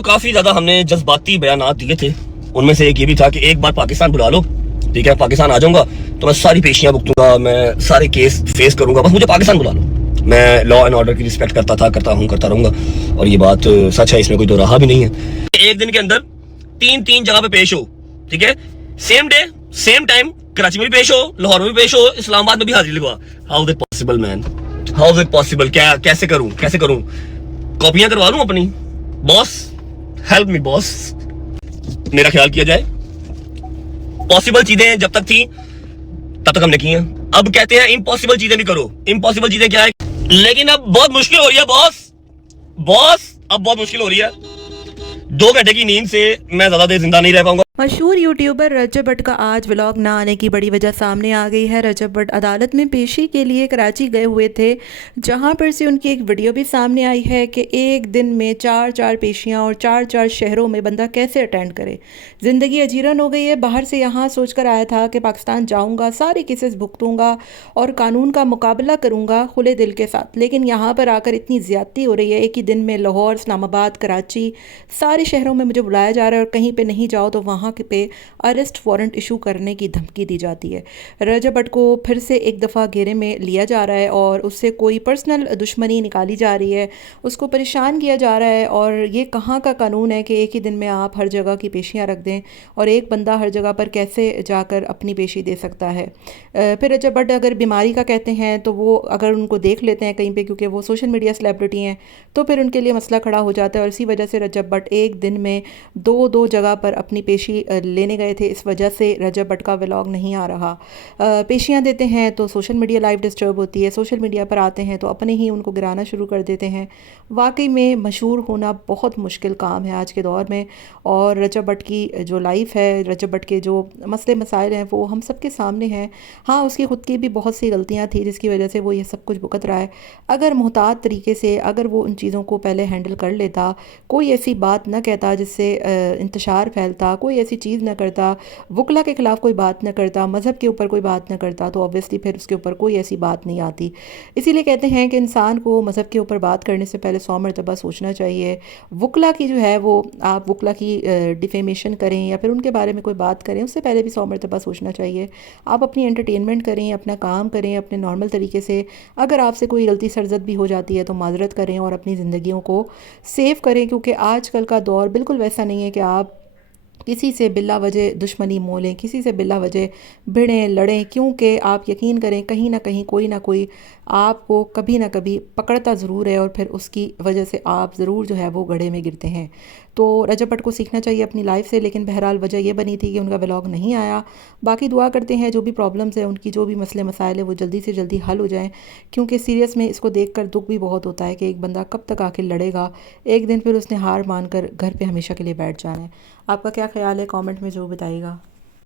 تو کافی زیادہ ہم نے جذباتی بیانات دیے تھے، ان میں سے ایک یہ بھی تھا کہ ایک بار پاکستان بلا لو، ٹھیک ہے، پاکستان آ جاؤں گا تو میں ساری پیشیاں بھگتوں گا، میں سارے کیس فیس کروں گا، بس مجھے پاکستان بلا لو۔ میں لا اینڈ آرڈر کی رسپیکٹ کرتا تھا، کرتا ہوں، کرتا رہوں گا، اور یہ بات سچ ہے، اس میں کوئی دو راہ بھی نہیں ہے۔ ایک دن کے اندر تین جگہ پہ پیش ہو، ٹھیک ہے، same day same time, Karachi میں بھی پیش ہو، لاہور میں بھی پیش ہو، اسلام آباد میں بھی حاضری لگوا۔ How is it possible man? How is it possible? کیسے کروں؟ کاپیاں کروا لوں اپنی؟ باس ہیلپ می باس، میرا خیال کیا جائے۔ پاسبل چیزیں جب تک تھیں تب تک ہم نے کی ہیں، اب کہتے ہیں امپاسبل چیزیں بھی کرو۔ امپاسبل چیزیں کیا ہے؟ لیکن اب بہت مشکل ہو رہی ہے باس، اب بہت مشکل ہو رہی ہے۔ 2 گھنٹے کی نیند سے میں زیادہ دیر زندہ نہیں رہ پاؤں گا۔ مشہور یوٹیوبر رجب بٹ کا آج ولاگ نہ آنے کی بڑی وجہ سامنے آ گئی ہے۔ رجب بٹ عدالت میں پیشی کے لیے کراچی گئے ہوئے تھے، جہاں پر سے ان کی ایک ویڈیو بھی سامنے آئی ہے کہ ایک دن میں 4 پیشیاں اور 4 شہروں میں بندہ کیسے اٹینڈ کرے۔ زندگی اجیرن ہو گئی ہے۔ باہر سے یہاں سوچ کر آیا تھا کہ پاکستان جاؤں گا، سارے کیسز بھگتوں گا اور قانون کا مقابلہ کروں گا کھلے دل کے ساتھ، لیکن یہاں پر آ کر اتنی زیادتی ہو رہی ہے۔ ایک ہی دن میں لاہور، اسلام آباد، کراچی، سارے شہروں میں مجھے بلایا جا رہا ہے، اور کہیں پہ نہیں جاؤ تو وہاں پہ ارسٹ وارنٹ ایشو کرنے کی دھمکی دی جاتی ہے۔ رجب بٹ کو پھر سے ایک دفعہ گھیرے میں لیا جا رہا ہے اور اس سے کوئی پرسنل دشمنی نکالی جا رہی ہے، اس کو پریشان کیا جا رہا ہے۔ اور یہ کہاں کا قانون ہے کہ ایک ہی دن میں آپ ہر جگہ کی پیشیاں رکھ دیں، اور ایک بندہ ہر جگہ پر کیسے جا کر اپنی پیشی دے سکتا ہے؟ پھر رجب بٹ اگر بیماری کا کہتے ہیں تو وہ اگر ان کو دیکھ لیتے ہیں کہیں پہ، کیونکہ وہ سوشل میڈیا سیلیبریٹی ہیں، تو پھر ان کے لیے مسئلہ کھڑا ہو جاتا ہے، اور اسی وجہ سے رجب بٹ ایک دن میں دو جگہ پر اپنی پیشی لینے گئے تھے۔ اس وجہ سے رجب بٹ کا ولاگ نہیں آ رہا۔ پیشیاں دیتے ہیں تو سوشل میڈیا لائف ڈسٹرب ہوتی ہے، سوشل میڈیا پر آتے ہیں تو اپنے ہی ان کو گرانا شروع کر دیتے ہیں۔ واقعی میں مشہور ہونا بہت مشکل کام ہے آج کے دور میں، اور رجب بٹ کی جو لائف ہے، رجب بٹ کے جو مسئلے مسائل ہیں وہ ہم سب کے سامنے ہیں۔ ہاں، اس کی خود کی بھی بہت سی غلطیاں تھیں جس کی وجہ سے وہ یہ سب کچھ بھگت رہا ہے۔ اگر محتاط طریقے سے اگر وہ ان چیزوں کو پہلے ہینڈل کر لیتا، کوئی ایسی بات نہ کہتا جس سے انتشار پھیلتا، کوئی ایسی چیز نہ کرتا، وکلا کے خلاف کوئی بات نہ کرتا، مذہب کے اوپر کوئی بات نہ کرتا، تو اوبویسلی پھر اس کے اوپر کوئی ایسی بات نہیں آتی۔ اسی لیے کہتے ہیں کہ انسان کو مذہب کے اوپر بات کرنے سے پہلے 100 مرتبہ سوچنا چاہیے۔ وکلا کی جو ہے وہ آپ وکلا کی ڈیفیمیشن کریں یا پھر ان کے بارے میں کوئی بات کریں، اس سے پہلے بھی 100 مرتبہ سوچنا چاہیے۔ آپ اپنی انٹرٹینمنٹ کریں، اپنا کام کریں اپنے نارمل طریقے سے۔ اگر آپ سے کوئی غلطی سرزد بھی ہو جاتی ہے تو معذرت کریں اور اپنی زندگیوں کو سیو کریں، کیونکہ آج کل کا دور بالکل ویسا نہیں ہے کہ آپ کسی سے بلا وجہ دشمنی مولیں، کسی سے بلا وجہ بھڑیں لڑیں، کیونکہ آپ یقین کریں کہیں نہ کہیں کوئی نہ کوئی آپ کو کبھی نہ کبھی پکڑتا ضرور ہے، اور پھر اس کی وجہ سے آپ ضرور جو ہے وہ گڑھے میں گرتے ہیں۔ تو رجب بٹ کو سیکھنا چاہیے اپنی لائف سے، لیکن بہرحال وجہ یہ بنی تھی کہ ان کا ولاگ نہیں آیا۔ باقی دعا کرتے ہیں جو بھی پرابلمز ہیں، ان کی جو بھی مسئلے مسائل ہیں، وہ جلدی سے جلدی حل ہو جائیں، کیونکہ سیریس میں اس کو دیکھ کر دکھ بھی بہت ہوتا ہے کہ ایک بندہ کب تک آخر لڑے گا، ایک دن پھر اس نے ہار مان کر گھر پہ ہمیشہ کے لیے بیٹھ جانا ہے۔ آپ کا کیا خیال ہے؟ کامنٹ میں ضرور بتائیے گا۔